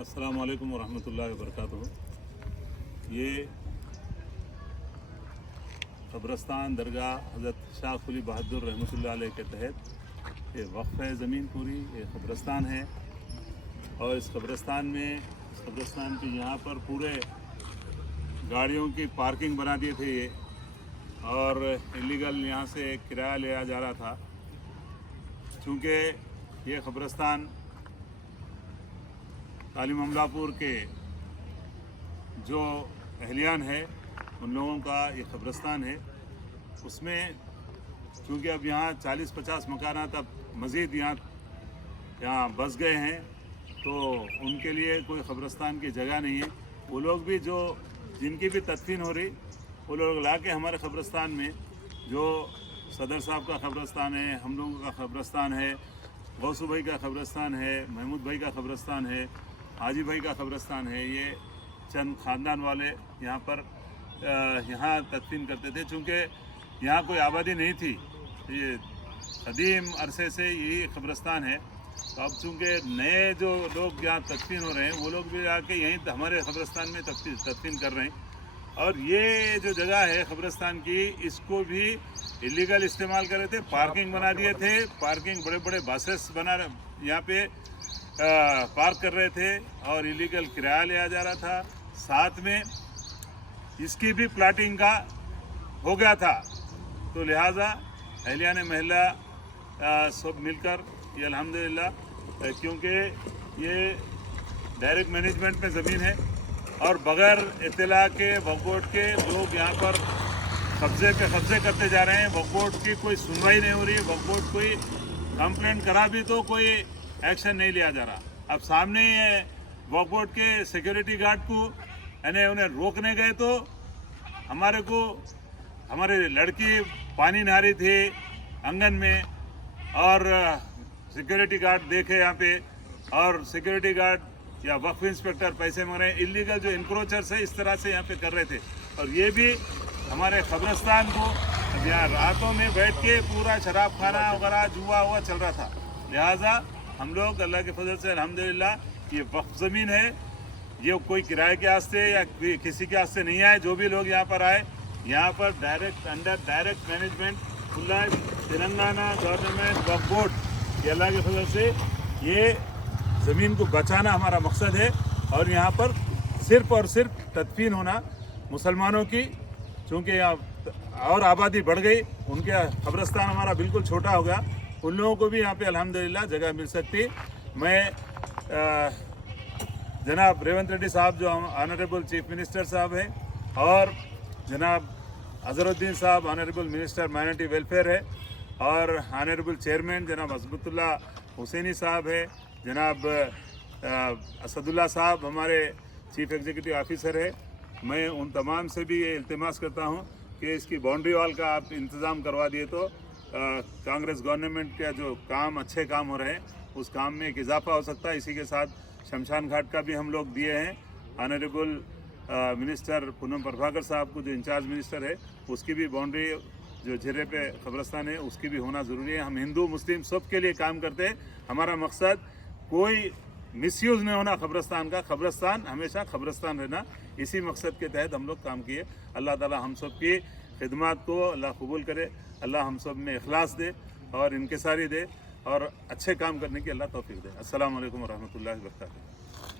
अस्सलाम वालेकुम वरहमतुल्लाहि वबरकातुहू। ये कब्रस्तान दरगाह हज़रत शाह कुली बहादुर रहमतुल्लाह अलैह के तहत ये वक्फ़ है ज़मीन पूरी, ये कब्रस्तान है। और इस कब्रस्तान के यहाँ पर पूरे गाड़ियों की पार्किंग बना दिए थे ये, और इलीगल यहाँ से किराया लिया जा रहा था। चूँकि ये कब्रस्तान तालीम अमलापुर के जो अहलियान है उन लोगों का ये कब्रस्तान है। उसमें चूँकि अब यहाँ 40-50 मकानात अब मज़ीद यहाँ बस गए हैं, तो उनके लिए कोई कब्रस्तान की जगह नहीं है। वो लोग भी जिनकी भी तदफीन हो रही, वो लोग ला के हमारे कब्रस्तान में, जो सदर साहब का कब्रस्तान है, हम लोगों का कब्रस्तान है, गौसू भाई का कब्रस्तान है, महमूद भाई का कब्रस्तान है, हाजी भाई का कब्रस्तान है, ये चंद ख़ानदान वाले यहाँ पर यहाँ तदफीन करते थे। चूँकि यहाँ कोई आबादी नहीं थी, ये कदीम अरसे से यही कब्रस्तान है। तो अब चूँकि नए जो लोग यहाँ तदफीन हो रहे हैं, वो लोग भी आके यहीं हमारे कब्रस्तान में तदफीन कर रहे हैं। और ये जो जगह है कब्रस्तान की, इसको भी इलीगल इस्तेमाल कर रहे थे, पार्किंग बना दिए थे। पार्किंग बड़े बड़े बसेस यहाँ पे पार्क कर रहे थे और इलीगल किराया लिया जा रहा था। साथ में इसकी भी प्लाटिंग का हो गया था। तो लिहाजा अहलियान महल्ला सब मिलकर ये अल्हम्दुलिल्लाह, क्योंकि ये डायरेक्ट मैनेजमेंट में ज़मीन है और बग़ैर इत्तला के वक्फ बोर्ड के लोग यहाँ पर कब्ज़े करते जा रहे हैं। वक्फ बोर्ड की कोई सुनवाई नहीं हो रही है। वक्फ बोर्ड कोई कंप्लेंट करा भी तो कोई एक्शन नहीं लिया जा रहा। अब सामने वक्फ बोर्ड के सिक्योरिटी गार्ड को यानी उन्हें रोकने गए तो हमारे लड़की पानी नहा रही थी आंगन में, और सिक्योरिटी गार्ड देखे यहाँ पे, और सिक्योरिटी गार्ड या वक्फ इंस्पेक्टर पैसे मांग रहे हैं। इलीगल जो इंक्रोचर्स है इस तरह से यहाँ पे कर रहे थे। और ये भी हमारे कब्रस्तान को यहाँ रातों में बैठ के पूरा शराब खाना वगैरह जुआ हुआ चल रहा था। लिहाजा हम लोग अल्लाह के फजल से अल्हम्दुलिल्लाह ये वक्फ ज़मीन है, ये कोई किराए के वास्ते या किसी के वास्ते नहीं आए। जो भी लोग यहाँ पर आए, यहाँ पर अंडर डायरेक्ट मैनेजमेंट खुला तेलंगाना गवर्नमेंट वक्फ बोर्ड, ये अल्लाह के फजल से ये ज़मीन को बचाना हमारा मकसद है। और यहाँ पर सिर्फ़ और सिर्फ तदफीन होना मुसलमानों की, चूँकि यहाँ और आबादी बढ़ गई, उनके कब्रस्तान हमारा बिल्कुल छोटा हो गया, उन लोगों को भी यहाँ पे अल्हम्दुलिल्लाह जगह मिल सकती। मैं जनाब रेवंत रेड्डी साहब जो ऑनरेबल चीफ मिनिस्टर साहब हैं, और जनाब अजहरुद्दीन साहब ऑनरेबल मिनिस्टर माइनॉरिटी वेलफेयर है, और ऑनरेबल चेयरमैन जनाब हसबतुल्ला हुसैनी साहब है, जनाब असदुल्ला साहब हमारे चीफ एग्जीक्यूटिव ऑफिसर है। मैं उन तमाम से भी ये इल्तिमास करता हूँ कि इसकी बाउंड्री वॉल का आप इंतज़ाम करवा दिए तो कांग्रेस गवर्नमेंट के जो अच्छे काम हो रहे हैं, उस काम में एक इजाफा हो सकता है। इसी के साथ शमशान घाट का भी हम लोग दिए हैं। ऑनरेबल मिनिस्टर पूनम प्रभाकर साहब को जो इंचार्ज मिनिस्टर है, उसकी भी बाउंड्री जो झिरे पे कब्रस्तान है उसकी भी होना ज़रूरी है। हम हिंदू मुस्लिम सब के लिए काम करते हैं। हमारा मकसद कोई मिसयूज़ नहीं होना कब्रस्तान का, कब्रस्तान हमेशा कब्रस्तान रहना, इसी मकसद के तहत हम लोग काम किए। अल्लाह ताला हम सब की खिदमत को अल्लाह कबूल करे, अल्लाह हम सब में इखलास दे और इनकिसारी दे और अच्छे काम करने की अल्लाह तौफीक दे। अस्सलाम वालेकुम वरहमतुल्लाहि वबरकातुहू।